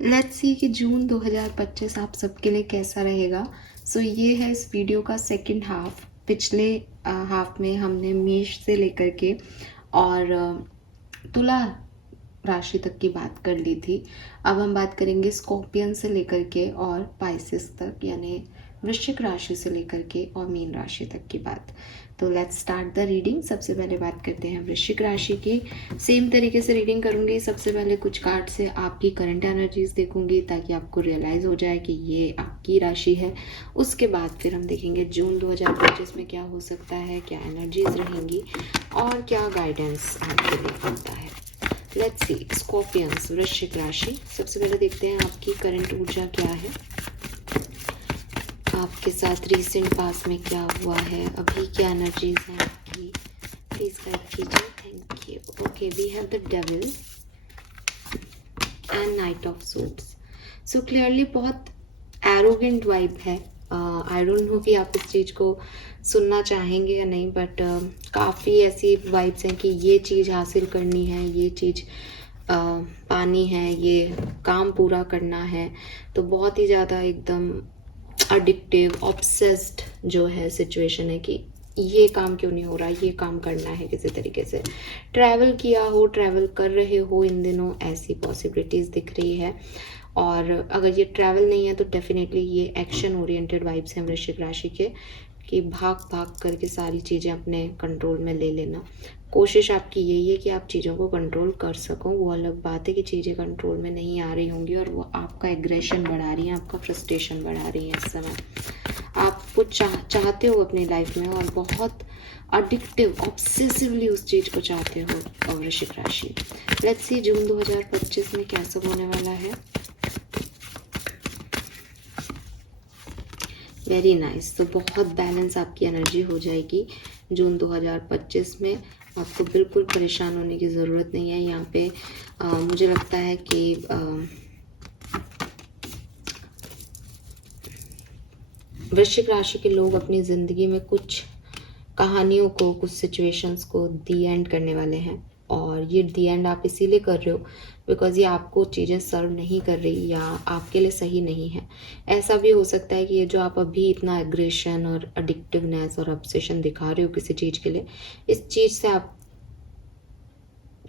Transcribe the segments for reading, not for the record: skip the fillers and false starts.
Let's see कि जून 2025 आप सबके लिए कैसा रहेगा। सो ये है इस वीडियो का सेकंड हाफ। पिछले हाफ में हमने मेष से लेकर के और तुला राशि तक की बात कर ली थी। अब हम बात करेंगे स्कॉर्पियन से लेकर के और पाइसेस तक, यानी वृश्चिक राशि से लेकर के और मीन राशि तक की बात। तो लेट्स स्टार्ट द रीडिंग। सबसे पहले बात करते हैं वृश्चिक राशि की। सेम तरीके से रीडिंग करूंगी। सबसे पहले कुछ कार्ड से आपकी करंट एनर्जीज देखूंगी ताकि आपको रियलाइज हो जाए कि ये आपकी राशि है। उसके बाद फिर हम देखेंगे जून 2025 में क्या हो सकता है, क्या एनर्जीज रहेंगी और क्या गाइडेंस आपके लिए होता है। लेट्स सी स्कॉर्पियंस, वृश्चिक राशि। सबसे पहले देखते हैं आपकी करंट ऊर्जा क्या है, आपके साथ रीसेंट पास में क्या हुआ है, अभी क्या एनर्जीज हैं आपकी, प्लीज गाइड कीजिए। Thank you. Okay, we have the devil and knight of suits. So clearly बहुत एरोगेंट वाइब है। आई डोंट नो कि आप इस चीज़ को सुनना चाहेंगे या नहीं, बट काफ़ी ऐसी वाइब्स हैं कि ये चीज़ हासिल करनी है, ये चीज़ पानी है, ये काम पूरा करना है। तो बहुत ही ज़्यादा एकदम एडिक्टिव, ऑब्सेस्ड जो है सिचुएशन है कि ये काम क्यों नहीं हो रहा, ये काम करना है किसी तरीके से। ट्रैवल किया हो, ट्रैवल कर रहे हो इन दिनों, ऐसी पॉसिबिलिटीज़ दिख रही है। और अगर ये ट्रैवल नहीं है तो डेफिनेटली ये एक्शन ओरिएंटेड वाइब्स हैं वृश्चिक राशि के, कि भाग भाग करके सारी चीज़ें अपने कंट्रोल में ले लेना। कोशिश आपकी यही है कि आप चीज़ों को कंट्रोल कर सको। वो अलग बात है कि चीज़ें कंट्रोल में नहीं आ रही होंगी और वो आपका एग्रेशन बढ़ा रही हैं, आपका फ्रस्ट्रेशन बढ़ा रही हैं। इस समय आप कुछ चाहते हो अपनी लाइफ में और बहुत अडिक्टिव, ऑब्सेसिवली उस चीज़ को चाहते हो वृश्चिक राशि। लेट्स सी जून 2025 में क्या सब होने वाला है। Very nice. तो बहुत बैलेंस आपकी एनर्जी हो जाएगी जून 2025 में। आपको बिल्कुल परेशान होने की ज़रूरत नहीं है। यहाँ पे मुझे लगता है कि वृश्चिक राशि के लोग अपनी ज़िंदगी में कुछ कहानियों को, कुछ सिचुएशंस को दी एंड करने वाले हैं। और ये दी एंड आप इसीलिए कर रहे हो बिकॉज ये आपको चीज़ें सर्व नहीं कर रही या आपके लिए सही नहीं है। ऐसा भी हो सकता है कि ये जो आप अभी इतना एग्रेशन और अडिक्टिवनेस और ऑब्सेशन दिखा रहे हो किसी चीज़ के लिए, इस चीज़ से आप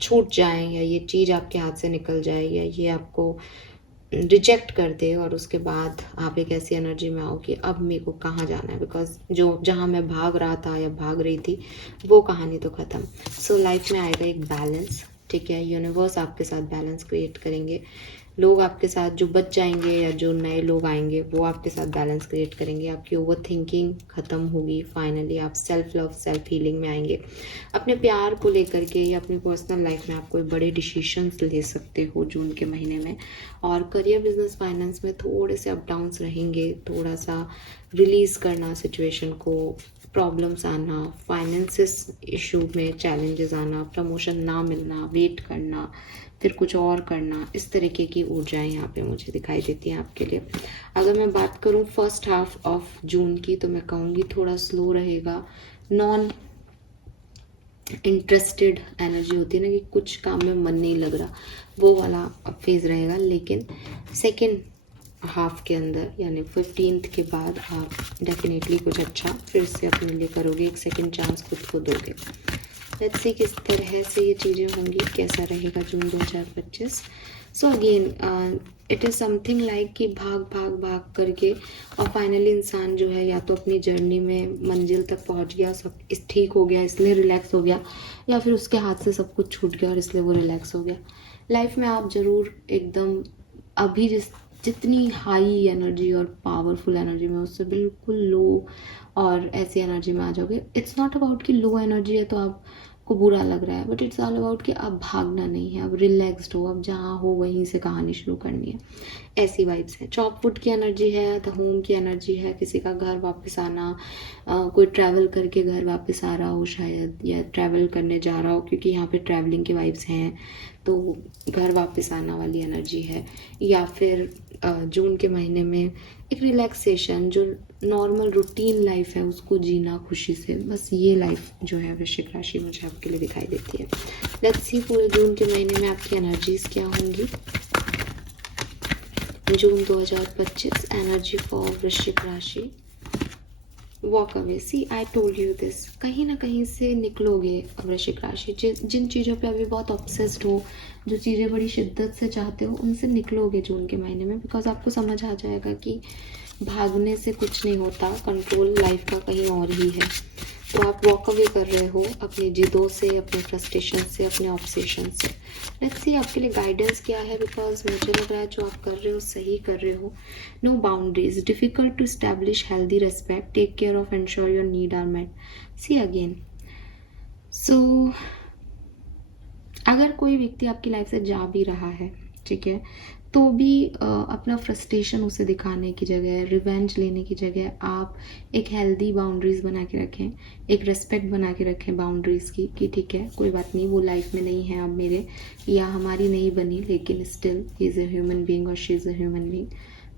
छूट जाएं या ये चीज़ आपके हाथ से निकल जाए या ये आपको रिजेक्ट कर दे और उसके बाद आप एक ऐसी एनर्जी में आओ कि अब मेरे को कहाँ जाना है, बिकॉज जो जहाँ मैं भाग रहा था या भाग रही थी वो कहानी तो ख़त्म। सो लाइफ में आएगा एक बैलेंस, ठीक है। यूनिवर्स आपके साथ बैलेंस क्रिएट करेंगे। लोग आपके साथ जो बच जाएंगे या जो नए लोग आएंगे वो आपके साथ बैलेंस क्रिएट करेंगे। आपकी ओवर थिंकिंग ख़त्म होगी। फाइनली आप सेल्फ लव, सेल्फ हीलिंग में आएंगे। अपने प्यार को लेकर के या अपनी पर्सनल लाइफ में आप कोई बड़े डिसीशंस ले सकते हो जून के महीने में। और करियर, बिजनेस, फाइनेंस में थोड़े से अप डाउन्स रहेंगे। थोड़ा सा रिलीज़ करना सिचुएशन को, प्रॉब्लम्स आना, फाइनेंसिस इशू में चैलेंजेस आना, प्रमोशन ना मिलना, वेट करना, फिर कुछ और करना, इस तरीके की ऊर्जाएं यहाँ पे मुझे दिखाई देती हैं आपके लिए। अगर मैं बात करूँ फर्स्ट हाफ ऑफ जून की तो मैं कहूँगी थोड़ा स्लो रहेगा। नॉन इंटरेस्टेड एनर्जी होती है ना कि कुछ काम में मन नहीं लग रहा, वो वाला फेज रहेगा। लेकिन सेकेंड हाफ के अंदर यानी 15th के बाद आप डेफिनेटली कुछ अच्छा फिर से अपने लिए करोगे, एक सेकेंड चांस खुद को दोगे। लेट्स सी किस तरह से ये चीज़ें होंगी, कैसा रहेगा जून 2025। So again it is something like कि भाग भाग भाग करके और फाइनली इंसान जो है या तो अपनी जर्नी में मंजिल तक पहुंच गया, सब इस ठीक हो गया इसलिए रिलैक्स हो गया, या फिर उसके हाथ से सब कुछ छूट गया और इसलिए वो रिलैक्स हो गया। लाइफ में आप ज़रूर एकदम अभी जितनी हाई एनर्जी और पावरफुल एनर्जी में उससे बिल्कुल लो और ऐसी एनर्जी में आ जाओगे। इट्स नॉट अबाउट कि लो एनर्जी है तो आपको बुरा लग रहा है, बट इट्स ऑल अबाउट कि अब भागना नहीं है, अब रिलैक्स्ड हो, अब जहाँ हो वहीं से कहानी शुरू करनी है। ऐसी वाइब्स है। चॉपवुड की एनर्जी है, द होम की एनर्जी है, किसी का घर वापस आना, कोई ट्रैवल करके घर वापस आ रहा हो शायद, या ट्रैवल करने जा रहा हो क्योंकि यहाँ पे ट्रैवलिंग की वाइब्स हैं तो घर वापस आना वाली एनर्जी है। या फिर जून के महीने में एक रिलैक्सेशन, जो नॉर्मल रूटीन लाइफ है उसको जीना खुशी से, बस ये लाइफ जो है वृश्चिक राशि मुझे आपके लिए दिखाई देती है। लेट्स सी पूरे जून के महीने में आपकी एनर्जीज क्या होंगी। जून 2025 एनर्जी फॉर वृश्चिक राशि। Walk away, see I told you this, कहीं ना कहीं से निकलोगे वृश्चिक राशि। जिन चीज़ों पे अभी बहुत ऑब्सेस्ड हो, जो चीज़ें बड़ी शिद्दत से चाहते हो, उनसे निकलोगे जून के महीने में। बिकॉज आपको समझ आ जाएगा कि भागने से कुछ नहीं होता, कंट्रोल लाइफ का कहीं और ही है। तो आप वॉक अवे कर रहे हो अपनी जिदों से, अपने फ्रस्ट्रेशन से, अपने ऑब्सेशन से। लेट्स सी आपके लिए गाइडेंस क्या है, बिकॉज मुझे लग रहा है जो आप कर रहे हो सही कर रहे हो। No boundaries, difficult to establish healthy respect, take care of, ensure your need are met. See again, so अगर कोई व्यक्ति आपकी लाइफ से जा भी रहा है, ठीक है, तो भी अपना फ्रस्ट्रेशन उसे दिखाने की जगह, रिवेंज लेने की जगह, आप एक हेल्दी बाउंड्रीज बना के रखें, एक रिस्पेक्ट बना के रखें बाउंड्रीज़ की, कि ठीक है कोई बात नहीं, वो लाइफ में नहीं है अब मेरे, या हमारी नहीं बनी, लेकिन still he is a human being और she is a human being.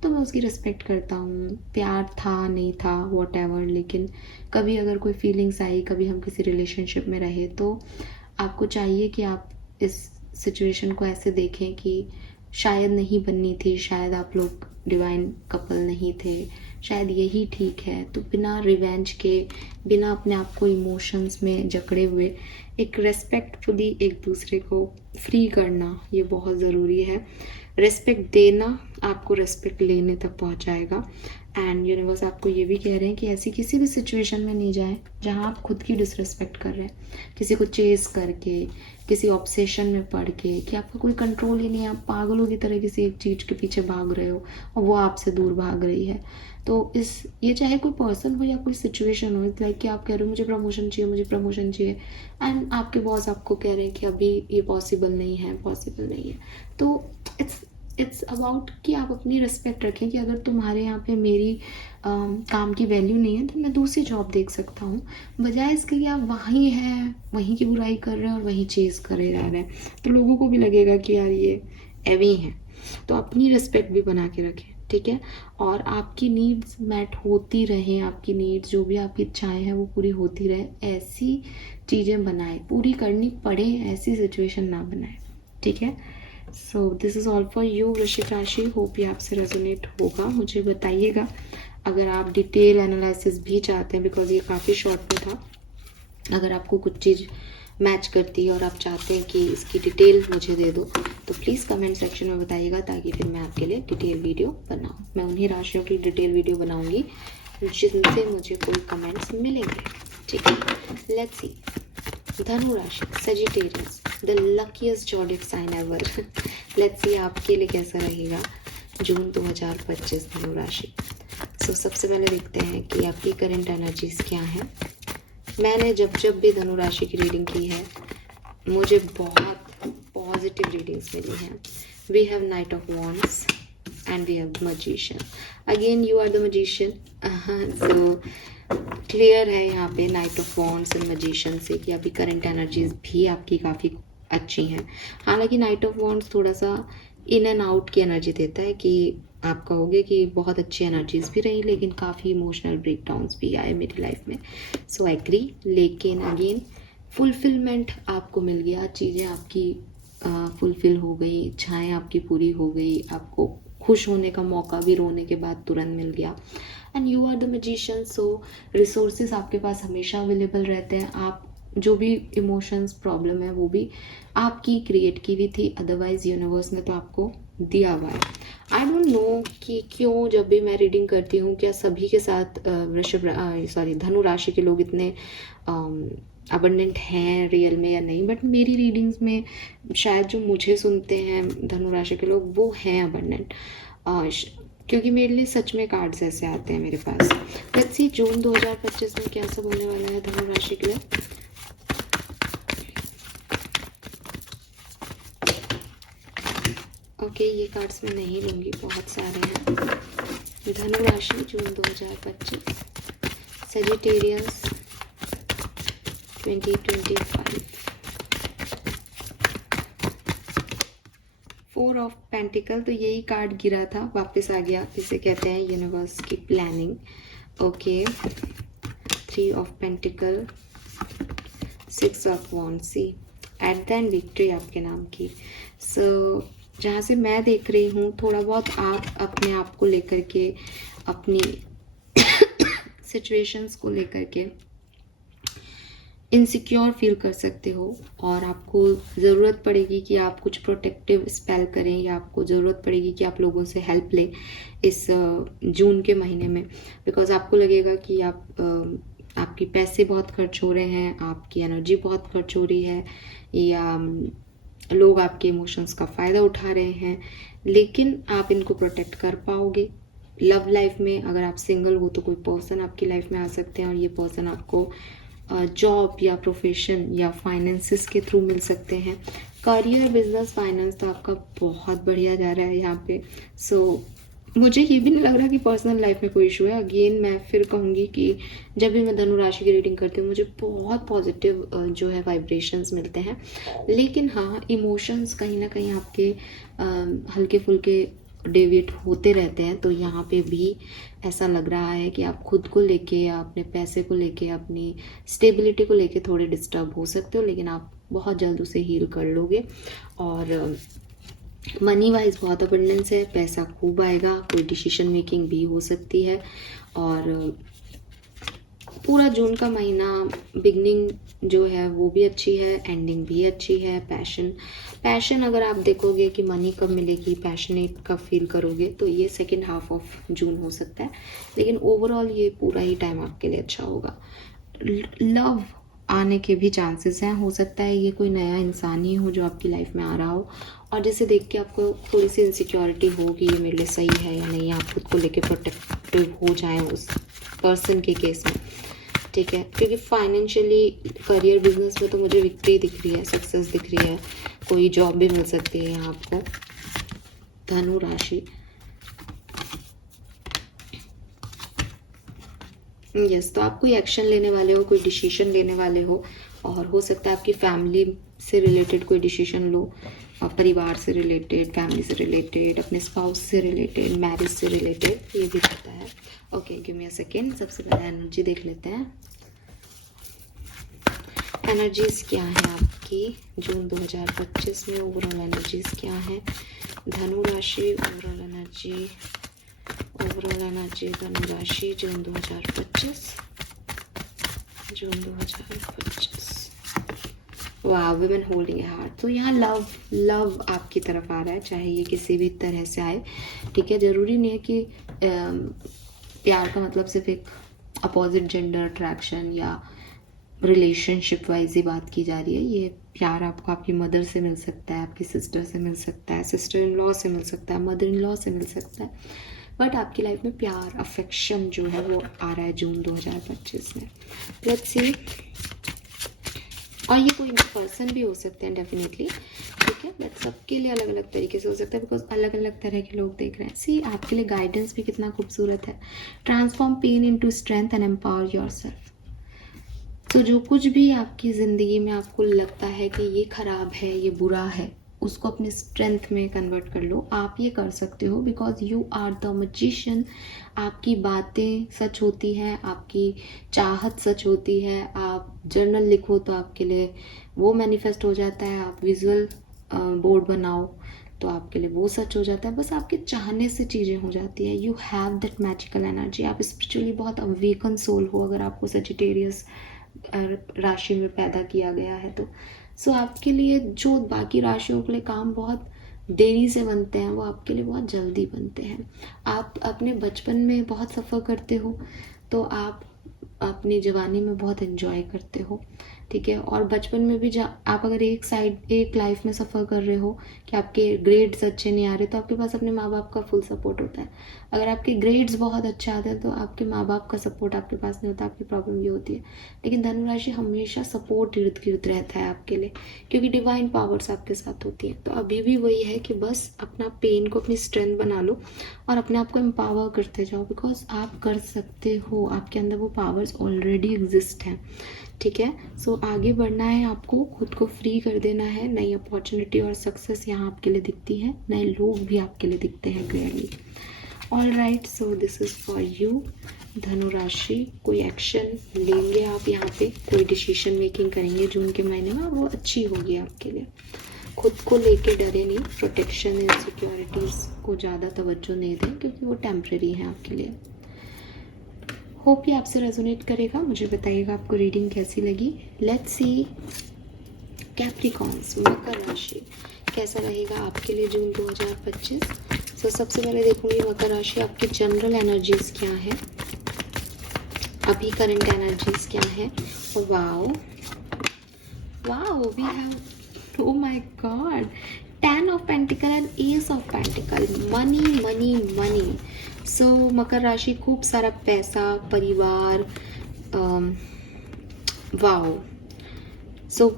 तो मैं उसकी रिस्पेक्ट करता हूँ। प्यार था नहीं था वॉट एवर, लेकिन कभी अगर कोई फीलिंग्स आई, कभी हम किसी रिलेशनशिप में रहे, तो आपको चाहिए कि आप इस सिचुएशन को ऐसे देखें कि शायद नहीं बननी थी, शायद आप लोग डिवाइन कपल नहीं थे, शायद यही ठीक है। तो बिना रिवेंज के, बिना अपने आप को इमोशंस में जकड़े हुए, एक रेस्पेक्टफुली एक दूसरे को फ्री करना, ये बहुत ज़रूरी है। रेस्पेक्ट देना आपको रेस्पेक्ट लेने तक पहुंचाएगा। एंड यूनिवर्स आपको ये भी कह रहे हैं कि ऐसी किसी भी सिचुएशन में नहीं जाए जहां आप खुद की डिसरिस्पेक्ट कर रहे हैं, किसी को चेस करके, किसी ऑब्सेशन में पड़ के, कि आपका कोई कंट्रोल ही नहीं है, आप पागलों की तरह किसी एक चीज़ के पीछे भाग रहे हो और वो आपसे दूर भाग रही है। तो ये चाहे कोई पर्सन हो या कोई सिचुएशन हो, इट्स लाइक कि आप कह रहे हो मुझे प्रमोशन चाहिए, मुझे प्रमोशन चाहिए, एंड आपके बॉस आपको कह रहे हैं कि अभी ये पॉसिबल नहीं है। तो इट्स अबाउट कि आप अपनी रिस्पेक्ट रखें, कि अगर तुम्हारे यहाँ पे मेरी काम की वैल्यू नहीं है, तो मैं दूसरी जॉब देख सकता हूँ, बजाय इसके कि आप वहीं हैं, वहीं की बुराई कर रहे हैं और वहीं चेज़ करे जा रहे हैं। तो लोगों को भी लगेगा कि यार ये एवी हैं। तो अपनी रिस्पेक्ट भी बना के रखें, ठीक है, और आपकी नीड्स मैट होती रहें, आपकी नीड्स जो भी आपकी इच्छाएं हैं वो पूरी होती रहे, ऐसी चीज़ें बनाएं, पूरी करनी पड़े ऐसी सिचुएशन ना बनाएं, ठीक है। So this is all for you वृश्चिक राशि। होप ये आपसे रेजोनेट होगा। मुझे बताइएगा अगर आप डिटेल एनालिसिस भी चाहते हैं, बिकॉज ये काफ़ी शॉर्ट में था। अगर आपको कुछ चीज़ मैच करती है और आप चाहते हैं कि इसकी डिटेल मुझे दे दो, तो प्लीज़ कमेंट सेक्शन में बताइएगा, ताकि फिर मैं आपके लिए डिटेल वीडियो बनाऊँ। मैं उन्हीं राशियों की डिटेल वीडियो बनाऊँगी जिनसे मुझे कोई कमेंट्स मिलेंगे, ठीक है। लेट्स सी, धनु राशि, Sagittarius, the luckiest zodiac sign ever. Let's see आपके लिए कैसा रहेगा जून 2025 धनु राशि। सो सबसे पहले देखते हैं कि आपकी करंट एनर्जीज क्या हैं। मैंने जब भी धनु राशि की रीडिंग की है, मुझे बहुत पॉजिटिव रीडिंग्स मिली हैं। We have knight of wands and we have magician. Again you are the magician. So clear है यहाँ पे knight of wands and magician से कि अभी करंट एनर्जीज भी आपकी काफ़ी अच्छी हैं। हालांकि नाइट ऑफ वॉन्ड्स थोड़ा सा इन एंड आउट की एनर्जी देता है, कि आप कहोगे कि बहुत अच्छी एनर्जीज भी रही, लेकिन काफ़ी इमोशनल ब्रेकडाउन्स भी आए मेरी लाइफ में। सो एग्री, लेकिन अगेन फुलफिलमेंट आपको मिल गया, चीज़ें आपकी फुलफिल हो गई, इच्छाएँ आपकी पूरी हो गई, आपको खुश होने का मौका भी रोने के बाद तुरंत मिल गया। And you are the magician, so resources आपके पास हमेशा अवेलेबल रहते हैं। आप जो भी इमोशंस प्रॉब्लम है वो भी आपकी क्रिएट की हुई थी, अदरवाइज यूनिवर्स ने तो आपको दिया हुआ है। आई डोंट नो कि क्यों जब भी मैं रीडिंग करती हूँ, क्या सभी के साथ धनु राशि के लोग इतने अबंडेंट हैं रियल में या नहीं, बट मेरी रीडिंग्स में शायद जो मुझे सुनते हैं धनु राशि के लोग, वो हैं अबंडेंट, क्योंकि मेरे लिए सच में कार्ड्स ऐसे आते हैं मेरे पास। लेट्स सी जून 2025 में क्या सब होने वाला है धनु राशि के लिए। ओके, ये कार्ड्स मैं नहीं लूँगी, बहुत सारे हैं। धनु राशि जून 2025, सजिटेरियस 2025, 4 ऑफ पेंटिकल, तो यही कार्ड गिरा था, वापस आ गया, इसे कहते हैं यूनिवर्स की planning. Okay, 3 of pentacle, 6 of wand, see at the end victory आपके नाम की। सो जहाँ से मैं देख रही हूँ, थोड़ा बहुत आप अपने आप को लेकर के, अपनी सिचुएशंस को लेकर के इनसिक्योर फील कर सकते हो, और आपको ज़रूरत पड़ेगी कि आप कुछ प्रोटेक्टिव स्पेल करें, या आपको ज़रूरत पड़ेगी कि आप लोगों से हेल्प लें इस जून के महीने में। बिकॉज आपको लगेगा कि आपकी पैसे बहुत खर्च हो रहे हैं, आपकी एनर्जी बहुत खर्च हो रही है, या लोग आपके इमोशंस का फ़ायदा उठा रहे हैं, लेकिन आप इनको प्रोटेक्ट कर पाओगे। लव लाइफ में अगर आप सिंगल हो तो कोई पर्सन आपकी लाइफ में आ सकते हैं, और ये पर्सन आपको जॉब या प्रोफेशन या फाइनेंसिस के थ्रू मिल सकते हैं। करियर, बिजनेस, फाइनेंस तो आपका बहुत बढ़िया जा रहा है यहाँ पे। सो मुझे ये भी नहीं लग रहा कि पर्सनल लाइफ में कोई इशू है। अगेन मैं फिर कहूँगी कि जब भी मैं धनु राशि की रीडिंग करती हूँ, मुझे बहुत पॉजिटिव जो है वाइब्रेशंस मिलते हैं, लेकिन हाँ, इमोशंस कहीं ना कहीं आपके हल्के फुल्के डेविएट होते रहते हैं। तो यहाँ पे भी ऐसा लग रहा है कि आप खुद को लेके, या अपने पैसे को लेके, अपनी स्टेबिलिटी को लेके थोड़े डिस्टर्ब हो सकते हो, लेकिन आप बहुत जल्द उसे हील कर लोगे। और मनी वाइज बहुत अबंडेंस है, पैसा खूब आएगा, कोई डिसीजन मेकिंग भी हो सकती है। और पूरा जून का महीना बिगनिंग जो है वो भी अच्छी है, एंडिंग भी अच्छी है। पैशन अगर आप देखोगे कि मनी कब मिलेगी, पैशनेट कब फील करोगे, तो ये सेकेंड हाफ ऑफ जून हो सकता है, लेकिन ओवरऑल ये पूरा ही टाइम आपके लिए अच्छा होगा। लव आने के भी चांसेस हैं, हो सकता है ये कोई नया इंसान ही हो जो आपकी लाइफ में आ रहा हो, और जिसे देख के आपको थोड़ी सी इनसिक्योरिटी हो कि ये मेरे लिए सही है या नहीं, आप खुद को लेके प्रोटेक्टिव हो जाएं उस पर्सन के केस में, ठीक है। क्योंकि फाइनेंशियली, करियर, बिजनेस में तो मुझे विक्ट्री दिख रही है, सक्सेस दिख रही है, कोई जॉब भी मिल सकती है यहाँ आपको, धनु राशि। यस, तो आप कोई एक्शन लेने वाले हो, कोई डिसीजन लेने वाले हो, और हो सकता है आपकी फैमिली से रिलेटेड कोई डिसीजन लो, परिवार से रिलेटेड, फैमिली से रिलेटेड, अपने स्पाउस से रिलेटेड, मैरिज से रिलेटेड, ये भी रहता है। Okay, give me a second. सबसे पहले एनर्जी देख लेते हैं। एनर्जीज क्या है आपकी जून 2025 में? ओवरऑल एनर्जीज क्या है धनु राशि? ओवरऑल एनर्जी धनु राशि जून 2025। वाह, वुमेन होल्डिंग ए हार्ट। तो यहाँ लव आपकी तरफ आ रहा है, चाहे ये किसी भी तरह से आए, ठीक है। जरूरी नहीं है कि प्यार का मतलब सिर्फ एक अपोजिट जेंडर अट्रैक्शन या रिलेशनशिप वाइज ही बात की जा रही है। ये प्यार आपको आपकी मदर से मिल सकता है, आपकी सिस्टर से मिल सकता है, सिस्टर इन लॉ से मिल सकता है, मदर इन लॉ से मिल सकता है, बट आपकी लाइफ में प्यार, अफेक्शन जो है वो आ रहा है जून 2025 में। लेट्स सी। और ये कोई पर्सन भी हो सकते हैं डेफिनेटली, ठीक है, बट सबके लिए अलग अलग तरीके से हो सकता है, बिकॉज अलग अलग तरह के लोग देख रहे हैं। सी, आपके लिए गाइडेंस भी कितना खूबसूरत है। Transform pain into strength and empower yourself. तो जो कुछ भी आपकी ज़िंदगी में आपको लगता है कि ये ख़राब है, ये बुरा है, उसको अपनी स्ट्रेंथ में कन्वर्ट कर लो। आप ये कर सकते हो because you are the magician. आपकी बातें सच होती हैं, आपकी चाहत सच होती है। आप जर्नल लिखो तो आपके लिए वो मैनिफेस्ट हो जाता है, आप विजुअल बोर्ड बनाओ तो आपके लिए वो सच हो जाता है। बस आपके चाहने से चीज़ें हो जाती है। You have that magical energy. आप स्पिरिचुअली बहुत अवेकन सोल हो अगर आपको सजिटेरियस राशि में पैदा किया गया है तो। सो आपके लिए जो बाकी राशियों के लिए काम बहुत देरी से बनते हैं, वो आपके लिए बहुत जल्दी बनते हैं। आप अपने बचपन में बहुत सफ़र करते हो तो आप अपनी जवानी में बहुत एंजॉय करते हो, ठीक है। और बचपन में भी आप अगर एक लाइफ में सफ़र कर रहे हो कि आपके ग्रेड्स अच्छे नहीं आ रहे, तो आपके पास अपने माँ बाप का फुल सपोर्ट होता है। अगर आपके ग्रेड्स बहुत अच्छे आते हैं तो आपके माँ बाप का सपोर्ट आपके पास नहीं होता, आपकी प्रॉब्लम ये होती है। लेकिन धनु राशि हमेशा सपोर्ट इर्द गिर्द रहता है आपके लिए, क्योंकि डिवाइन पावर्स आपके साथ होती है। तो अभी भी वही है कि बस अपना पेन को अपनी स्ट्रेंथ बना लो और अपने आप को एम्पावर करते जाओ, बिकॉज आप कर सकते हो। आपके अंदर वो पावर्स ऑलरेडी एग्जिस्ट हैं, ठीक है। सो आगे बढ़ना है आपको, खुद को फ्री कर देना है। नई अपॉर्चुनिटी और सक्सेस यहाँ आपके लिए दिखती है, नए लोग भी आपके लिए दिखते हैं clearly. All right, so this is for you धनु राशि। कोई एक्शन लेंगे आप यहाँ पे, कोई डिसीजन मेकिंग करेंगे जून के महीने में, वो अच्छी होगी आपके लिए। खुद को लेके डरे नहीं, प्रोटेक्शन इनसिक्योरिटीज़ को ज़्यादा तवज्जो नहीं दें क्योंकि वो टेम्प्रेरी हैं आपके लिए। होप ये आपसे रेजोनेट करेगा। मुझे बताइएगा आपको रीडिंग कैसी लगी। लेट्स सी कैप्रिकॉन्स, मकर राशि, कैसा रहेगा आपके लिए जून 2025। तो सबसे पहले देखूंगी मकर राशि आपकी जनरल एनर्जीज क्या है, अभी करंट एनर्जीज क्या है। Wow wow, we have, oh my god, 10 of pentacles and ace of pentacles, money money money. So मकर राशि, खूब सारा पैसा, परिवार, वाओ। सो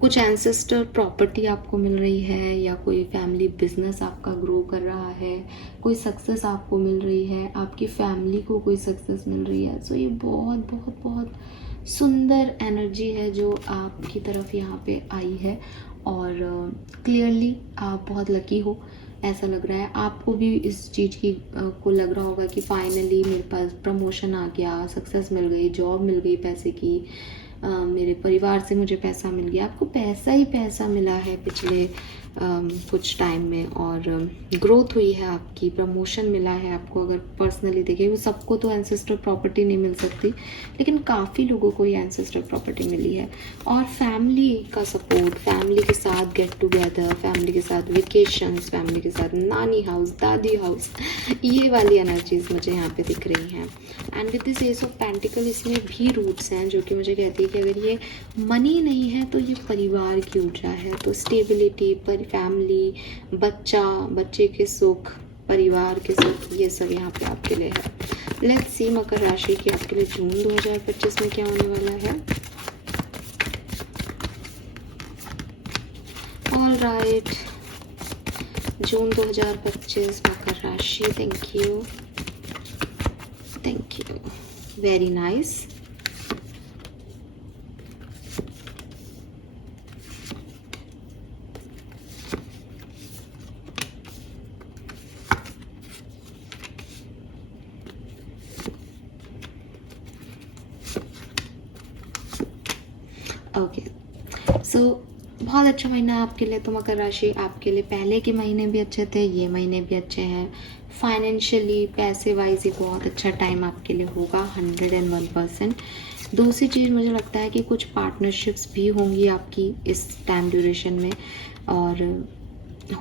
कुछ एंसेस्टर प्रॉपर्टी आपको मिल रही है, या कोई फैमिली बिजनेस आपका ग्रो कर रहा है, कोई सक्सेस आपको मिल रही है, आपकी फैमिली को कोई सक्सेस मिल रही है। सो ये बहुत बहुत बहुत सुंदर एनर्जी है जो आपकी तरफ यहाँ पे आई है, और क्लियरली आप बहुत लकी हो ऐसा लग रहा है। आपको भी इस चीज़ की को लग रहा होगा कि फाइनली मेरे पास प्रमोशन आ गया, सक्सेस मिल गई, जॉब मिल गई पैसे की, मेरे परिवार से मुझे पैसा मिल गया। आपको पैसा ही पैसा मिला है पिछले कुछ टाइम में, और ग्रोथ हुई है आपकी, प्रमोशन मिला है आपको। अगर पर्सनली देखिए, वो सबको तो एंसेस्टर प्रॉपर्टी नहीं मिल सकती, लेकिन काफ़ी लोगों को ये एंसेस्टर प्रॉपर्टी मिली है। और फैमिली का सपोर्ट, फैमिली के साथ गेट टुगेदर, फैमिली के साथ वेकेशंस, फैमिली के साथ नानी हाउस, दादी हाउस, ये वाली एनर्जीज मुझे यहाँ पे दिख रही हैं। And with this S of pentacle, इसमें भी रूट्स हैं जो कि मुझे कहती है कि अगर ये मनी नहीं है तो ये परिवार की ऊर्जा है। तो स्टेबिलिटी, फैमिली, बच्चा, बच्चे के सुख, परिवार के सुख, ये सब यहाँ पे आपके लिए है। लेट्स सी मकर राशि की आपके लिए जून 2025 में क्या होने वाला है। ऑल राइट, जून 2025 मकर राशि, thank you, thank you, very nice. Okay, so बहुत अच्छा महीना है आपके लिए। तो मकर राशि, आपके लिए पहले के महीने भी अच्छे थे, ये महीने भी अच्छे हैं। फाइनेंशियली, पैसे वाइज, ये बहुत अच्छा टाइम आपके लिए होगा 101%। दूसरी चीज़ मुझे लगता है कि कुछ पार्टनरशिप्स भी होंगी आपकी इस टाइम ड्यूरेशन में, और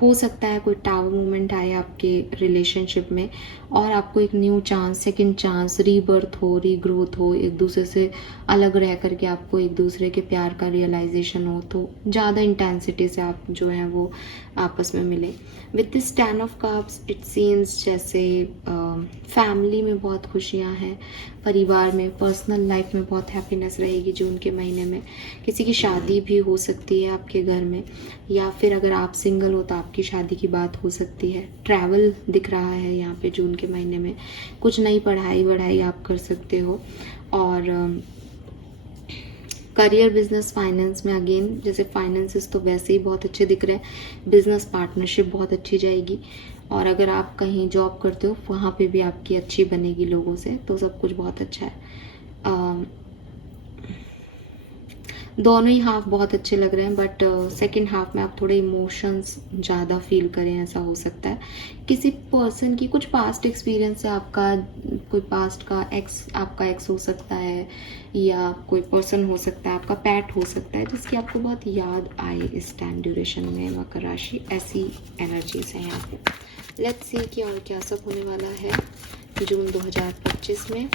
हो सकता है कोई टावर मूवमेंट आए आपके रिलेशनशिप में, और आपको एक new chance, second chance, rebirth हो, रीग्रोथ हो, एक दूसरे से अलग रह करके आपको एक दूसरे के प्यार का रियलाइजेशन हो, तो ज़्यादा इंटेंसिटी से आप जो हैं वो आपस में मिले। With this 10 of cups, it scenes जैसे फैमिली में बहुत खुशियाँ हैं, परिवार में, पर्सनल लाइफ में बहुत हैप्पीनेस रहेगी जून के महीने में। किसी की शादी भी हो सकती है आपके घर में, या फिर अगर आप सिंगल हो तो आपकी शादी की बात हो सकती है। ट्रैवल दिख रहा है यहाँ पे जून के महीने में, कुछ नई पढ़ाई आप कर सकते हो। और करियर, बिजनेस, फाइनेंस में अगेन, जैसे फाइनेंसेस तो वैसे ही बहुत अच्छे दिख रहे हैं, बिजनेस पार्टनरशिप बहुत अच्छी जाएगी। और अगर आप कहीं जॉब करते हो वहाँ पे भी आपकी अच्छी बनेगी लोगों से, तो सब कुछ बहुत अच्छा है। दोनों ही हाफ बहुत अच्छे लग रहे हैं, बट सेकंड हाफ में आप थोड़े इमोशंस ज़्यादा फील करें, ऐसा हो सकता है। किसी पर्सन की कुछ पास्ट एक्सपीरियंस है आपका, कोई पास्ट का एक्स, आपका एक्स हो सकता है, या कोई पर्सन हो सकता है, आपका पेट हो सकता है, जिसकी आपको बहुत याद आए इस टाइम ड्यूरेशन में। मकर राशि, ऐसी एनर्जीज हैं यहाँ पे। लेट्स सी कि और क्या सब होने वाला है जून 2025 में।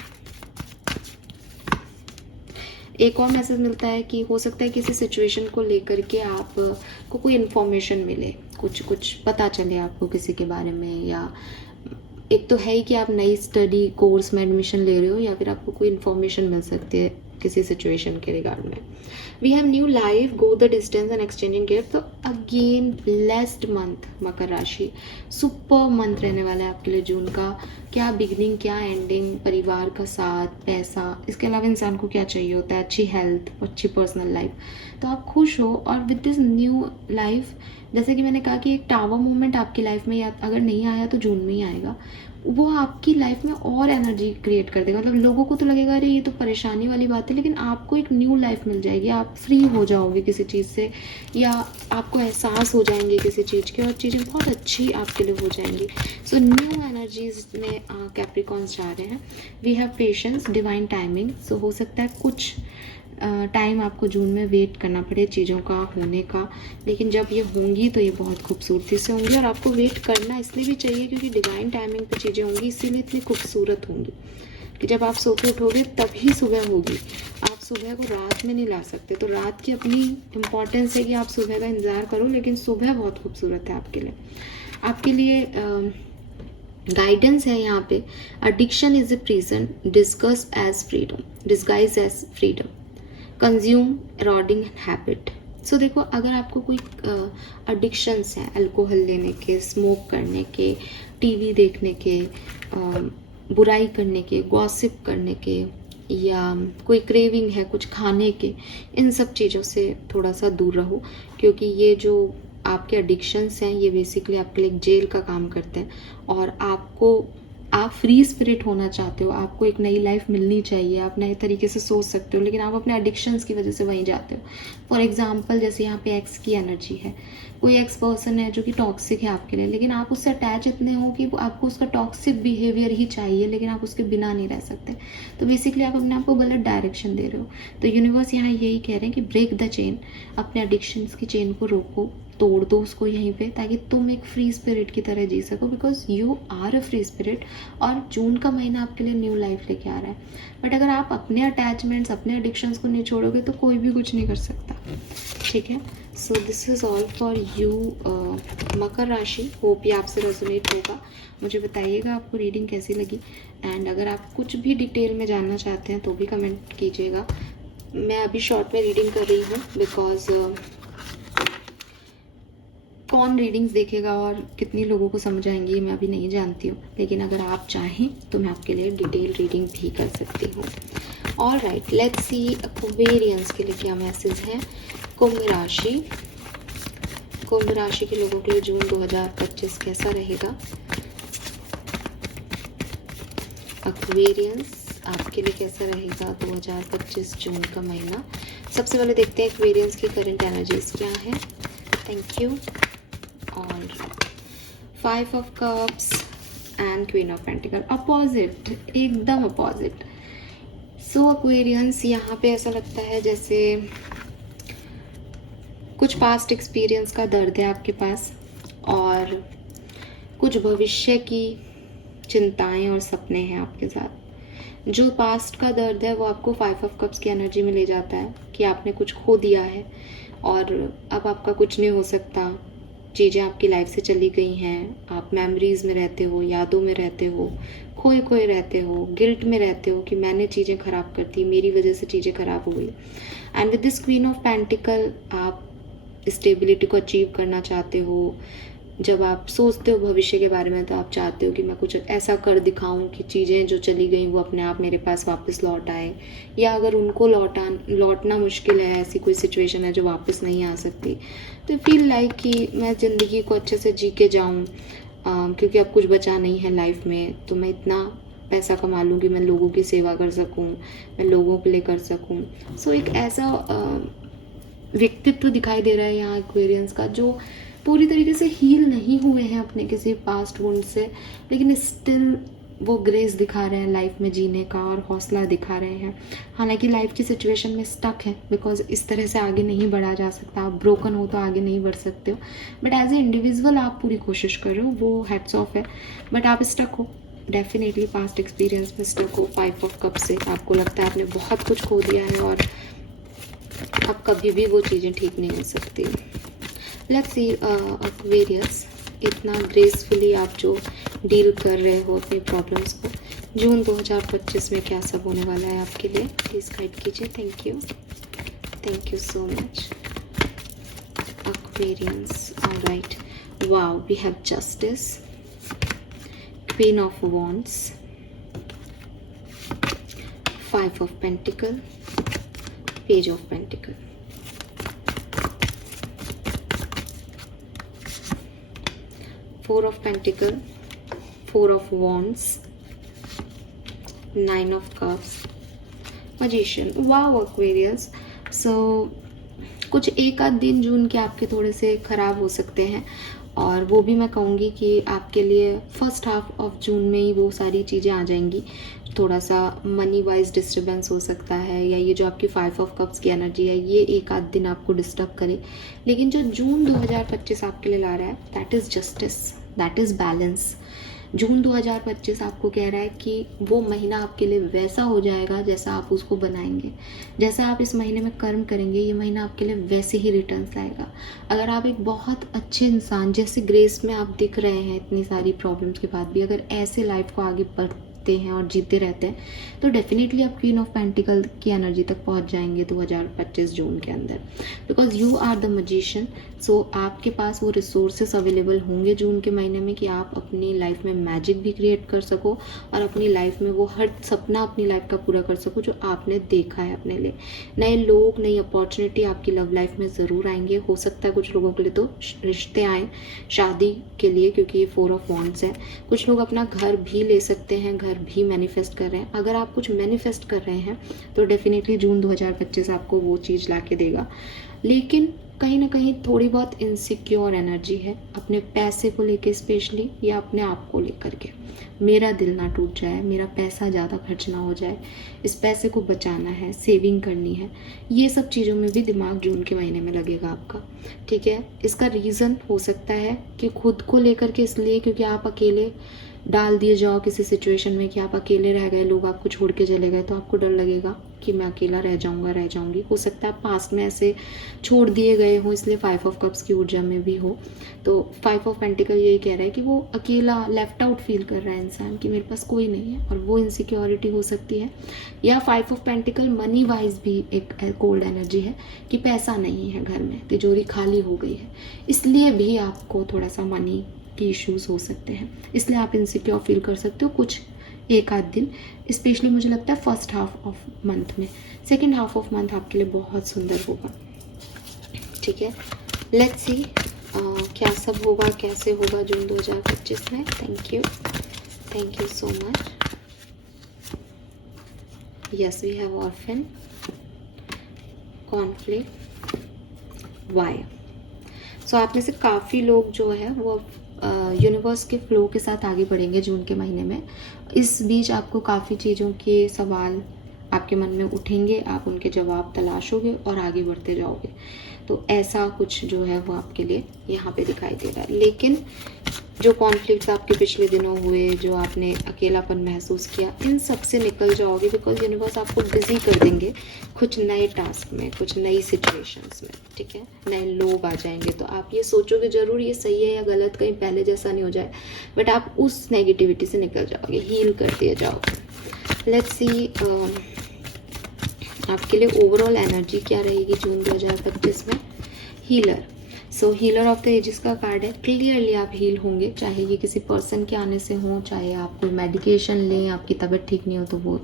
एक और मैसेज मिलता है कि हो सकता है किसी सिचुएशन को लेकर के आप को कोई इन्फॉर्मेशन मिले, कुछ पता चले आपको किसी के बारे में, या एक तो है ही कि आप नई स्टडी कोर्स में एडमिशन ले रहे हो, या फिर आपको कोई इन्फॉर्मेशन मिल सकती है किसी सिचुएशन के रिगार्ड में। We have new life, go the distance and exchanging gift. तो अगेन ब्लेस्ड मंथ मकर राशि, सुपर मंथ रहने वाला है आपके लिए जून का। क्या बिगनिंग, क्या एंडिंग, परिवार का साथ, पैसा, इसके अलावा इंसान को क्या चाहिए होता है, अच्छी हेल्थ, अच्छी पर्सनल लाइफ। तो आप खुश हो, और विद दिस न्यू लाइफ, जैसे कि मैंने कहा कि एक टावर मूवमेंट आपकी लाइफ में, या अगर नहीं आया तो जून में ही आएगा, वो आपकी लाइफ में और एनर्जी क्रिएट कर देगा। मतलब लोगों को तो लगेगा अरे ये तो परेशानी वाली बात है, लेकिन आपको एक न्यू लाइफ मिल जाएगी, आप फ्री हो जाओगे किसी चीज़ से, या आपको आपको एहसास हो जाएंगे किसी चीज़ के और चीज़ें बहुत अच्छी आपके लिए हो जाएंगी। सो न्यू एनर्जीज में कैप्रिकॉन्स जा रहे हैं। We have patience, divine timing. So हो सकता है कुछ टाइम आपको जून में वेट करना पड़े चीज़ों का होने का, लेकिन जब ये होंगी तो ये बहुत खूबसूरती से होंगी। और आपको वेट करना इसलिए भी चाहिए क्योंकि डिवाइन टाइमिंग पे चीज़ें होंगी, इसीलिए इतनी खूबसूरत होंगी कि जब आप सो के उठोगे तभी सुबह होगी। आप सुबह को रात में नहीं ला सकते, तो रात की अपनी इम्पॉर्टेंस है कि आप सुबह का इंतज़ार करो, लेकिन सुबह बहुत खूबसूरत है आपके लिए। आपके लिए गाइडेंस है यहाँ पे। Addiction is a prison disguised as freedom, disguise as freedom, consume eroding habit. So देखो, अगर आपको कोई एडिक्शंस हैं अल्कोहल लेने के, स्मोक करने के, टीवी देखने के, बुराई करने के, गॉसिप करने के, या कोई क्रेविंग है कुछ खाने के, इन सब चीज़ों से थोड़ा सा दूर रहो, क्योंकि ये जो आपके एडिक्शंस हैं ये बेसिकली आपके लिए जेल का काम करते हैं। और आप फ्री स्पिरिट होना चाहते हो, आपको एक नई लाइफ मिलनी चाहिए, आप नए तरीके से सोच सकते हो, लेकिन आप अपने एडिक्शंस की वजह से वहीं जाते हो। फॉर एग्जांपल, जैसे यहाँ पे एक्स की एनर्जी है, कोई एक्स पर्सन है जो कि टॉक्सिक है आपके लिए, लेकिन आप उससे अटैच इतने हो कि आपको उसका टॉक्सिक बिहेवियर ही चाहिए, लेकिन आप उसके बिना नहीं रह सकते। तो बेसिकली आप अपने आप को गलत डायरेक्शन दे रहे हो। तो यूनिवर्स यहाँ यही कह रहे हैं कि ब्रेक द चेन, अपने एडिक्शंस की चेन को रोको, तोड़ दो उसको यहीं पे, ताकि तुम एक फ्री स्पिरिट की तरह जी सको, because you are a free spirit. और जून का महीना आपके लिए न्यू लाइफ लेके आ रहा है। बट अगर आप अपने अटैचमेंट्स, अपने एडिक्शंस को नहीं छोड़ोगे तो कोई भी कुछ नहीं कर सकता, ठीक है। So this is all for you मकर राशि। होप ये आपसे रेजोनेट होगा। मुझे बताइएगा आपको रीडिंग कैसी लगी, एंड अगर आप कुछ भी डिटेल में जानना चाहते हैं तो भी कमेंट कीजिएगा। मैं अभी शॉर्ट में रीडिंग कर रही हूँ बिकॉज कौन रीडिंग्स देखेगा और कितनी लोगों को समझ आएंगी मैं अभी नहीं जानती हूँ, लेकिन अगर आप चाहें तो मैं आपके लिए डिटेल रीडिंग भी कर सकती हूँ। All right, let's see Aquarians के लिए क्या मैसेज है। कुंभ राशि, कुंभ राशि के लोगों के लिए जून 2025 कैसा रहेगा। एक्वेरियंस आपके लिए कैसा रहेगा 2025 जून का महीना। सबसे पहले देखते हैं एक्वेरियंस की करंट एनर्जीज क्या है। Thank you. और 5 of cups and queen of pentacle, opposite, एकदम अपोजिट। सो एक्वेरियंस, यहाँ पे ऐसा लगता है जैसे कुछ पास्ट एक्सपीरियंस का दर्द है आपके पास, और कुछ भविष्य की चिंताएं और सपने हैं आपके साथ। जो पास्ट का दर्द है वो आपको 5 ऑफ कप्स की एनर्जी में ले जाता है कि आपने कुछ खो दिया है और अब आपका कुछ नहीं हो सकता। चीज़ें आपकी लाइफ से चली गई हैं, आप मेमोरीज़ में रहते हो, यादों में रहते हो, खोए खोए रहते हो, गिल्ट में रहते हो कि मैंने चीज़ें ख़राब कर दी, मेरी वजह से चीज़ें ख़राब हो गई। And with this queen of pentacle, आप स्टेबिलिटी को अचीव करना चाहते हो। जब आप सोचते हो भविष्य के बारे में तो आप चाहते हो कि मैं कुछ ऐसा कर दिखाऊं कि चीज़ें जो चली गई वो अपने आप मेरे पास वापस लौट आए, या अगर उनको लौटना मुश्किल है, ऐसी कोई सिचुएशन है जो वापस नहीं आ सकती, तो फील लाइक कि मैं ज़िंदगी को अच्छे से जी के जाऊँ, क्योंकि अब कुछ बचा नहीं है लाइफ में, तो मैं इतना पैसा कमा लूँ कि मैं लोगों की सेवा कर सकूँ, मैं लोगों के लिए कर सकूँ। सो एक ऐसा व्यक्तित्व दिखाई दे रहा है यहाँ एक्वेरियंस का, जो पूरी तरीके से हील नहीं हुए हैं अपने किसी पास्ट वुंड से, लेकिन स्टिल वो ग्रेस दिखा रहे हैं लाइफ में जीने का और हौसला दिखा रहे हैं। हालांकि लाइफ की सिचुएशन में स्टक है, बिकॉज इस तरह से आगे नहीं बढ़ा जा सकता। आप ब्रोकन हो तो आगे नहीं बढ़ सकते हो, बट एज ए इंडिविजुअल आप पूरी कोशिश कर रहे हो, वो हैट्स ऑफ है। बट आप स्टक हो, डेफिनेटली पास्ट एक्सपीरियंस में स्टक हो। 5 ऑफ कप से आपको लगता है आपने बहुत कुछ खो दिया है और अब कभी भी वो चीज़ें ठीक नहीं हो सकती। लेट्स सी एक्वेरियस, इतना ग्रेसफुली आप जो डील कर रहे हो अपनी प्रॉब्लम्स को, जून 2025 में क्या सब होने वाला है आपके लिए, प्लीज़ गाइड कीजिए। Thank you so much Aquarians. Alright, wow, we have justice, queen of wands, 5 of pentacle, page of pentacle, 4 of Pentacle, 4 of Wands, 9 of Cups, Magician. Wow, Aquarius. So कुछ एक आध दिन जून के आपके थोड़े से ख़राब हो सकते हैं, और वो भी मैं कहूँगी कि आपके लिए फर्स्ट हाफ ऑफ जून में ही वो सारी चीज़ें आ जाएंगी। थोड़ा सा मनी वाइज डिस्टर्बेंस हो सकता है, या ये जो आपकी 5 ऑफ कप्स की एनर्जी है ये एक आध दिन आपको डिस्टर्ब करे, लेकिन जो जून 2025 आपके लिए ला रहा है that is justice, that is balance. June 2025 आपको कह रहा है कि वो महीना आपके लिए वैसा हो जाएगा जैसा आप उसको बनाएंगे, जैसा आप इस महीने में कर्म करेंगे ये महीना आपके लिए वैसे ही रिटर्न्स लाएगा। अगर आप एक बहुत अच्छे इंसान जैसे ग्रेस में आप दिख रहे हैं इतनी सारी प्रॉब्लम्स के बाद भी, अगर ऐसे लाइफ को आगे बढ़ते हैं और जीते रहते हैं, तो डेफिनेटली आप क्वीन ऑफ पेंटिकल की एनर्जी तक पहुंच जाएंगे 2025 जून के अंदर, because you are the magician. So आपके पास वो रिसोर्सेस अवेलेबल होंगे जून के महीने में कि आप अपनी लाइफ में मैजिक भी क्रिएट कर सको और अपनी लाइफ में वो हर सपना अपनी लाइफ का पूरा कर सको जो आपने देखा है अपने लिए। नए लोग, नई अपॉर्चुनिटी आपकी लव लाइफ में ज़रूर आएंगे। हो सकता है कुछ लोगों के लिए तो रिश्ते आए शादी के लिए, क्योंकि ये 4 ऑफ वॉन्ड्स है। कुछ लोग अपना घर भी ले सकते हैं, घर भी मैनिफेस्ट कर रहे हैं। अगर आप कुछ मैनिफेस्ट कर रहे हैं तो डेफिनेटली जून 2025 आपको वो चीज़ ला के देगा, लेकिन कहीं ना कहीं थोड़ी बहुत इनसिक्योर एनर्जी है अपने पैसे को लेके स्पेशली, या अपने आप को लेकर के। मेरा दिल ना टूट जाए, मेरा पैसा ज़्यादा खर्च ना हो जाए, इस पैसे को बचाना है, सेविंग करनी है, ये सब चीज़ों में भी दिमाग जून के महीने में लगेगा आपका। ठीक है, इसका रीज़न हो सकता है कि खुद को लेकर के, इसलिए क्योंकि आप अकेले डाल दिए जाओ किसी सिचुएशन में कि आप अकेले रह गए, लोग आपको छोड़ के चले गए, तो आपको डर लगेगा कि मैं अकेला रह जाऊंगा, रह जाऊंगी। हो सकता है आप पास्ट में ऐसे छोड़ दिए गए हो, इसलिए 5 ऑफ कप्स की ऊर्जा में भी हो। तो 5 ऑफ पेंटिकल यही कह रहा है कि वो अकेला, लेफ्ट आउट फील कर रहा है इंसान कि मेरे पास कोई नहीं है, और वो इनसिक्योरिटी हो सकती है। या 5 ऑफ पेंटिकल मनी वाइज भी एक कोल्ड एनर्जी है कि पैसा नहीं है घर में, तिजोरी खाली हो गई है, इसलिए भी आपको थोड़ा सा मनी के इश्यूज हो सकते हैं, इसलिए आप इनसिक्योर फील कर सकते हो कुछ एक आध दिन। स्पेशली मुझे लगता है फर्स्ट हाफ ऑफ मंथ में, सेकेंड हाफ ऑफ मंथ आपके लिए बहुत सुंदर होगा। ठीक है, लेट्स सी क्या सब होगा, कैसे होगा जून 2025 में। Thank you so much. Yes, we have orphan, conflict, why. So आप में से काफ़ी लोग जो है वो यूनिवर्स के फ्लो के साथ आगे बढ़ेंगे जून के महीने में। इस बीच आपको काफ़ी चीज़ों के सवाल आपके मन में उठेंगे, आप उनके जवाब तलाशोगे और आगे बढ़ते जाओगे। तो ऐसा कुछ जो है वो आपके लिए यहाँ पे दिखाई दे रहा है। लेकिन जो कॉन्फ्लिक्ट्स आपके पिछले दिनों हुए, जो आपने अकेलापन महसूस किया, इन सब से निकल जाओगे, बिकॉज यूनिवर्स आपको बिजी कर देंगे कुछ नए टास्क में, कुछ नई सिचुएशंस में। ठीक है, नए लोग आ जाएंगे, तो आप ये सोचोगे जरूर ये सही है या गलत, कहीं पहले जैसा नहीं हो जाए, बट आप उस नेगेटिविटी से निकल जाओगे, हील कर दिए जाओगे। लेट्स सी आपके लिए ओवरऑल एनर्जी क्या रहेगी जून 2025 में। Healer, so healer of the ages का कार्ड है। क्लियरली आप हील होंगे, चाहे ये किसी पर्सन के आने से हो, चाहे आप कोई मेडिकेशन लें, आपकी तबीयत ठीक नहीं हो तो वो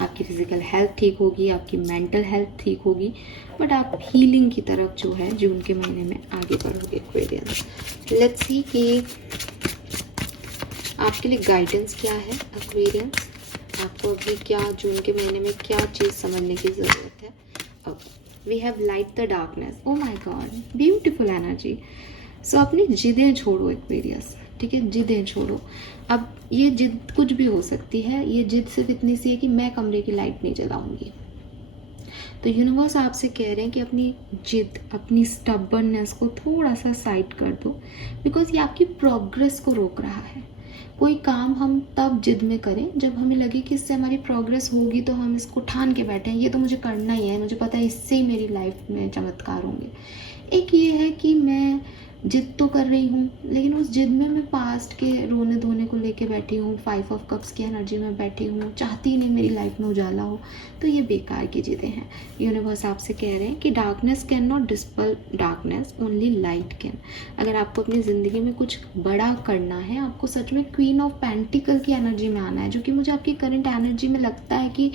आपकी फिजिकल हेल्थ ठीक होगी, आपकी मेंटल हेल्थ ठीक होगी, बट आप हीलिंग की तरफ जो है जून के महीने में आगे बढ़ोगे एक्वेरियंस। लेट्स सी कि आपके लिए गाइडेंस क्या है एक्वेरियंस, आपको अभी क्या जून के महीने में क्या चीज़ समझने की ज़रूरत है। अब we have light the darkness, oh my god, beautiful energy. So अपनी जिदें छोड़ो एक्वेरियस, ठीक है, जिदें छोड़ो। अब ये जिद कुछ भी हो सकती है, ये जिद सिर्फ इतनी सी है कि मैं कमरे की लाइट नहीं जलाऊंगी। तो यूनिवर्स आपसे कह रहे हैं कि अपनी जिद, अपनी स्टबर्ननेस को थोड़ा सा साइड कर दो, बिकॉज ये आपकी प्रोग्रेस को रोक रहा है। कोई काम हम तब जिद में करें जब हमें लगे कि इससे हमारी प्रोग्रेस होगी, तो हम इसको ठान के बैठे हैं, ये तो मुझे करना ही है, मुझे पता है इससे ही मेरी लाइफ में चमत्कार होंगे। एक ये है कि मैं जिद तो कर रही हूँ, लेकिन उस जिद में मैं पास्ट के रोने धोने को लेके बैठी हूँ, 5 ऑफ कप्स की एनर्जी में बैठी हूँ, चाहती नहीं मेरी लाइफ में उजाला हो, तो ये बेकार की जिदें हैं। यूनिवर्स आपसे कह रहे हैं कि darkness can not dispel darkness, only light can. अगर आपको अपनी ज़िंदगी में कुछ बड़ा करना है, आपको सच में क्वीन ऑफ पेंटिकल की एनर्जी में आना है, जो कि मुझे आपकी करंट एनर्जी में लगता है कि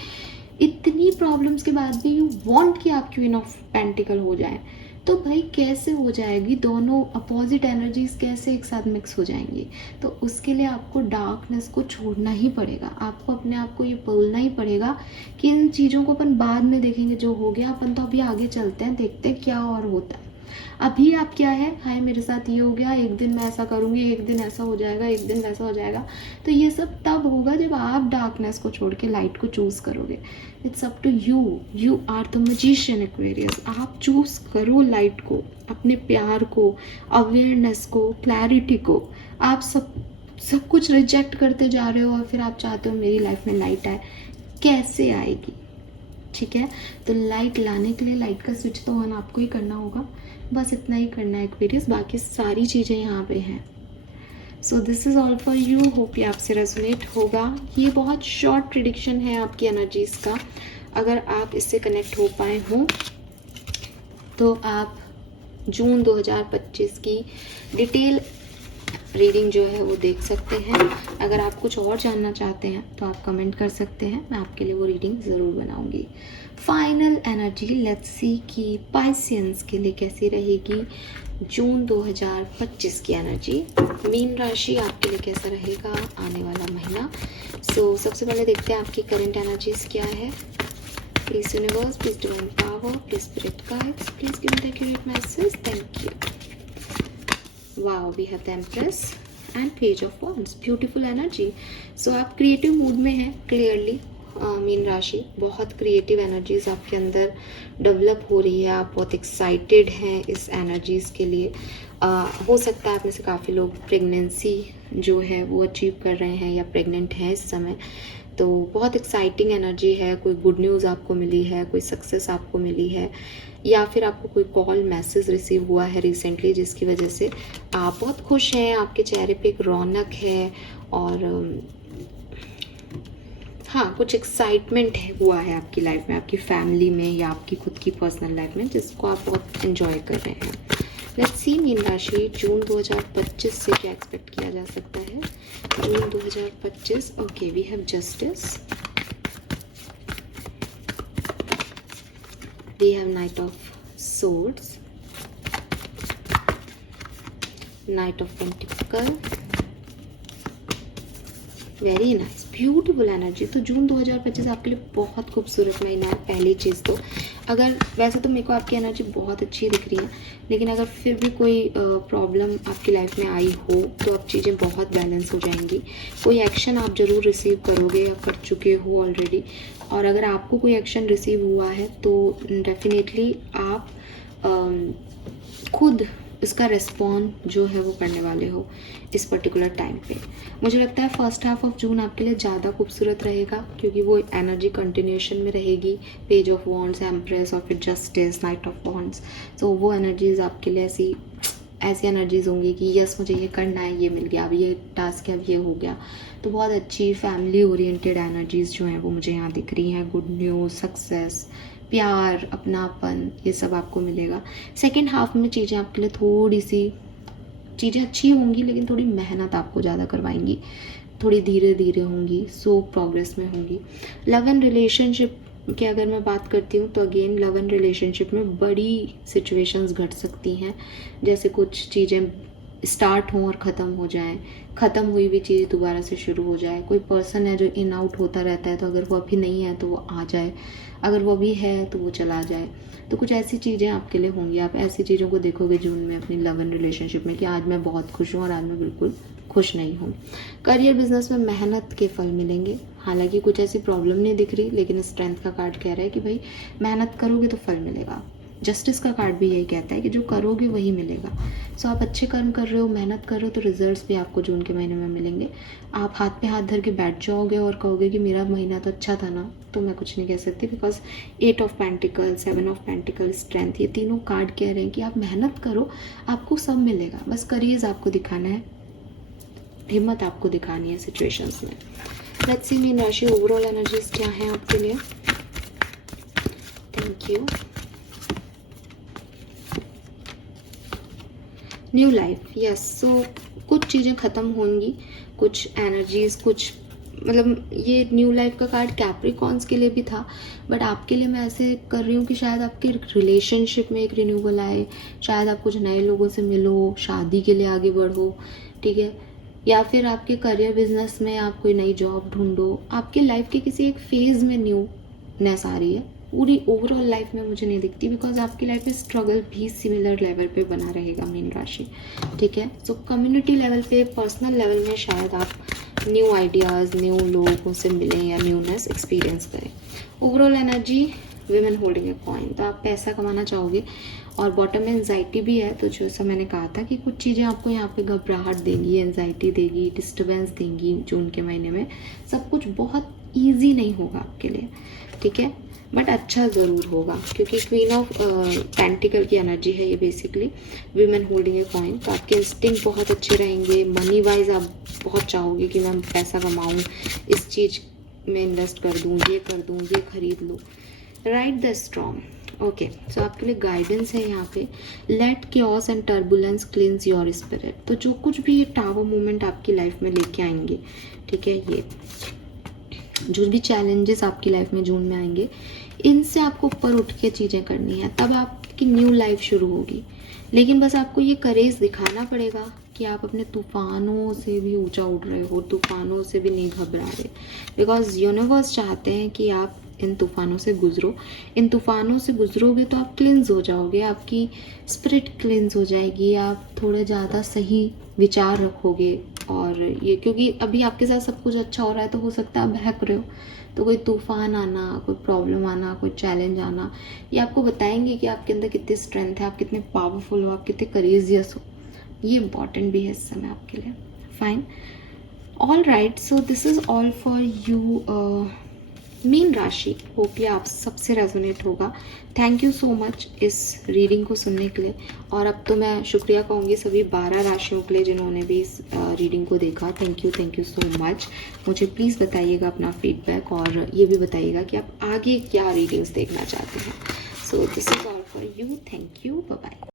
इतनी प्रॉब्लम्स के बाद भी यू वांट कि आप क्वीन ऑफ पेंटिकल हो जाए, तो भाई कैसे हो जाएगी, दोनों अपोजिट एनर्जीज कैसे एक साथ मिक्स हो जाएंगी। तो उसके लिए आपको डार्कनेस को छोड़ना ही पड़ेगा, आपको अपने आप को ये बोलना ही पड़ेगा कि इन चीज़ों को अपन बाद में देखेंगे, जो हो गया अपन तो अभी आगे चलते हैं, देखते हैं क्या और होता है। अभी आप क्या है, हाय मेरे साथ ये हो गया, एक दिन मैं ऐसा करूँगी, एक दिन ऐसा हो जाएगा, एक दिन वैसा हो जाएगा। तो ये सब तब होगा जब आप डार्कनेस को छोड़ के लाइट को चूज़ करोगे। It's up to you, you are the magician Aquarius. आप चूज़ करो लाइट को, अपने प्यार को, अवेयरनेस को, क्लैरिटी को। आप सब कुछ रिजेक्ट करते जा रहे हो और फिर आप चाहते हो मेरी लाइफ में लाइट आए, कैसे आएगी? ठीक है, तो लाइट लाने के लिए लाइट का स्विच तो ऑन आपको ही करना होगा, बस इतना ही करना है एक्वेरियस, बाकी सारी चीज़ें यहाँ पे हैं। So this is all for you, hope ये आपसे रेजोनेट होगा। ये बहुत शॉर्ट प्रिडिक्शन है आपकी एनर्जीज़ का, अगर आप इससे कनेक्ट हो पाए हों तो आप जून 2025 की डिटेल रीडिंग जो है वो देख सकते हैं। अगर आप कुछ और जानना चाहते हैं तो आप कमेंट कर सकते हैं, मैं आपके लिए वो रीडिंग ज़रूर बनाऊंगी। फाइनल एनर्जी लेट्स सी कि पाइसियंस के लिए कैसी रहेगी जून 2025 की एनर्जी। मीन राशि आपके लिए कैसा रहेगा आने वाला महीना। सो सबसे पहले देखते हैं आपकी करंट एनर्जीज क्या है। Please universe, please divine power, please spirit guides, please give me the accurate message, thank you. Wow, we have the Empress and Page of Wands, beautiful energy. So आप क्रिएटिव मूड में हैं clearly. Mean राशि, बहुत creative energies आपके अंदर develop हो रही है, आप बहुत एक्साइटेड हैं इस एनर्जीज के लिए। हो सकता है आप में से काफ़ी लोग प्रेगनेंसी जो है वो अचीव कर रहे हैं या प्रेग्नेंट हैं इस समय, तो बहुत एक्साइटिंग एनर्जी है। कोई गुड न्यूज़ आपको मिली है, कोई सक्सेस आपको मिली है, या फिर आपको कोई कॉल मैसेज रिसीव हुआ है रिसेंटली जिसकी वजह से आप बहुत खुश हैं, आपके चेहरे पे एक रौनक है और हाँ कुछ एक्साइटमेंट हुआ है आपकी लाइफ में, आपकी फैमिली में या आपकी खुद की पर्सनल लाइफ में, जिसको आप बहुत एंजॉय कर रहे हैं। लेट्स सी मीन राशि जून 2025 से क्या एक्सपेक्ट किया जा सकता है। जून 2025, okay we have justice, we have knight of swords, knight of pentacle, very nice, beautiful energy. तो जून 2025 आपके लिए बहुत खूबसूरत महीना है। पहली चीज़ तो अगर वैसे तो मेरे को आपकी एनर्जी बहुत अच्छी दिख रही है, लेकिन अगर फिर भी कोई प्रॉब्लम आपकी लाइफ में आई हो तो अब चीज़ें बहुत बैलेंस हो जाएंगी। कोई एक्शन आप ज़रूर रिसीव करोगे या कर चुके हो ऑलरेडी, और अगर आपको कोई एक्शन रिसीव हुआ है तो डेफिनेटली आप खुद इसका रिस्पॉन्ड जो है वो करने वाले हो इस पर्टिकुलर टाइम पे। मुझे लगता है फर्स्ट हाफ ऑफ जून आपके लिए ज़्यादा खूबसूरत रहेगा क्योंकि वो एनर्जी कंटिन्यूएशन में रहेगी। पेज ऑफ वॉन्ड्स, एम्प्रेस और फिर जस्टिस, नाइट ऑफ वॉन्ड्स, तो वो एनर्जीज आपके लिए ऐसी एनर्जीज होंगी कि यस मुझे ये करना है, ये मिल गया, अब ये टास्क है, अब ये हो गया। तो बहुत अच्छी फैमिली ओरिएंटेड एनर्जीज जो हैं वो मुझे यहाँ दिख रही हैं। गुड न्यूज़, सक्सेस, प्यार, अपनापन, ये सब आपको मिलेगा। सेकेंड हाफ में चीज़ें आपके लिए थोड़ी सी चीज़ें अच्छी होंगी लेकिन थोड़ी मेहनत आपको ज़्यादा करवाएंगी, थोड़ी धीरे धीरे होंगी, सो प्रोग्रेस में होंगी। लव एंड रिलेशनशिप की अगर मैं बात करती हूँ तो अगेन लव एंड रिलेशनशिप में बड़ी सिचुएशंस घट सकती हैं, जैसे कुछ चीज़ें स्टार्ट हों और ख़त्म हो जाएं, ख़त्म हुई हुई चीज़ दोबारा से शुरू हो जाए। कोई पर्सन है जो इन आउट होता रहता है, तो अगर वो अभी नहीं है तो वो आ जाए, अगर वो भी है तो वो चला जाए। तो कुछ ऐसी चीज़ें आपके लिए होंगी, आप ऐसी चीज़ों को देखोगे जून में अपनी लव एंड रिलेशनशिप में कि आज मैं बहुत खुश हूँ और आज मैं बिल्कुल खुश नहीं हूँ। करियर बिजनेस में मेहनत के फल मिलेंगे, हालांकि कुछ ऐसी प्रॉब्लम नहीं दिख रही, लेकिन स्ट्रेंथ का कार्ड कह रहा है कि भाई मेहनत करोगे तो फल मिलेगा। जस्टिस का कार्ड भी यही कहता है कि जो करोगे वही मिलेगा। सो आप अच्छे कर्म कर रहे हो, मेहनत कर रहे हो, तो रिजल्ट्स भी आपको जून के महीने में मिलेंगे। आप हाथ पे हाथ धर के बैठ जाओगे और कहोगे कि मेरा महीना तो अच्छा था ना, तो मैं कुछ नहीं कह सकती, because 8 of pentacle, 7 of pentacle, strength, ये तीनों कार्ड कह रहे हैं कि आप मेहनत करो, आपको सब मिलेगा। बस करियर आपको दिखाना है, हिम्मत आपको दिखानी है सिचुएशंस में। लेट्स सी मीन राशि ओवरऑल एनर्जीज क्या है आपके लिए। Thank you. New life, yes. So कुछ चीज़ें ख़त्म होंगी, कुछ एनर्जीज, कुछ मतलब ये न्यू लाइफ का कार्ड कैप्रिकॉन्स के लिए भी था, बट आपके लिए मैं ऐसे कर रही हूँ कि शायद आपके रिलेशनशिप में एक रिन्यूअल आए, शायद आप कुछ नए लोगों से मिलो, शादी के लिए आगे बढ़ो, ठीक है, या फिर आपके करियर बिजनेस में आप कोई नई जॉब ढूंढो, आपके लाइफ के किसी एक फेज में न्यूनेस आ रही है। पूरी ओवरऑल लाइफ में मुझे नहीं दिखती, बिकॉज आपकी लाइफ में स्ट्रगल भी सिमिलर लेवल पे बना रहेगा मीन राशि, ठीक है। सो कम्युनिटी लेवल पे, पर्सनल लेवल में शायद आप न्यू आइडियाज़, न्यू लोगों से मिलें या न्यूनेस एक्सपीरियंस करें। Overall energy women holding a coin, तो आप पैसा कमाना चाहोगे और बॉटम में एंजाइटी भी है। तो जैसा मैंने कहा था कि कुछ चीज़ें आपको यहाँ पे घबराहट देंगी, एंजाइटी देगी, डिस्टर्बेंस देंगी जून के महीने में। सब कुछ बहुत ईजी नहीं होगा आपके लिए, ठीक है, बट अच्छा ज़रूर होगा, क्योंकि क्वीन ऑफ पेंटिकल की एनर्जी है ये basically, women holding a coin. तो आपके इंस्टिंक्ट बहुत अच्छे रहेंगे, मनी वाइज आप बहुत चाहोगे कि मैं पैसा कमाऊँ, इस चीज़ में इन्वेस्ट कर दूँ, ये कर दूँ, ये खरीद लूँ। Right the storm, okay. So आपके लिए गाइडेंस है यहाँ पे, let chaos and turbulence cleanse your spirit. तो जो कुछ भी ये टावर मूवमेंट आपकी लाइफ में लेके आएंगे, ठीक है, ये जो भी चैलेंजेस आपकी लाइफ में जून में आएंगे, इनसे आपको ऊपर उठ के चीज़ें करनी है, तब आपकी न्यू लाइफ शुरू होगी। लेकिन बस आपको ये करेज दिखाना पड़ेगा कि आप अपने तूफानों से भी ऊंचा उड़ रहे हो, तूफानों से भी नहीं घबरा रहे, बिकॉज यूनिवर्स चाहते हैं कि आप इन तूफानों से गुजरो। इन तूफानों से गुजरोगे तो आप क्लिंज हो जाओगे, आपकी स्पिरिट क्लिंज हो जाएगी, आप थोड़े ज़्यादा सही विचार रखोगे। और ये क्योंकि अभी आपके साथ सब कुछ अच्छा हो रहा है, तो हो सकता है आप बहक रहे हो, तो कोई तूफान आना, कोई प्रॉब्लम आना, कोई चैलेंज आना, ये आपको बताएंगे कि आपके अंदर कितनी स्ट्रेंथ है, आप कितने पावरफुल हो, आप कितने करेजियस हो। ये इम्पॉर्टेंट भी है इस समय आपके लिए। Fine, all right, so this is all for you mean राशि। होप ये आप सबसे रेजोनेट होगा। थैंक यू सो मच इस रीडिंग को सुनने के लिए। और अब तो मैं शुक्रिया कहूँगी सभी 12 राशियों के लिए जिन्होंने भी इस रीडिंग को देखा। Thank you so much. मुझे प्लीज़ बताइएगा अपना फीडबैक, और ये भी बताइएगा कि आप आगे क्या रीडिंग्स देखना चाहते हैं। So this is all for you. Thank you, bye bye.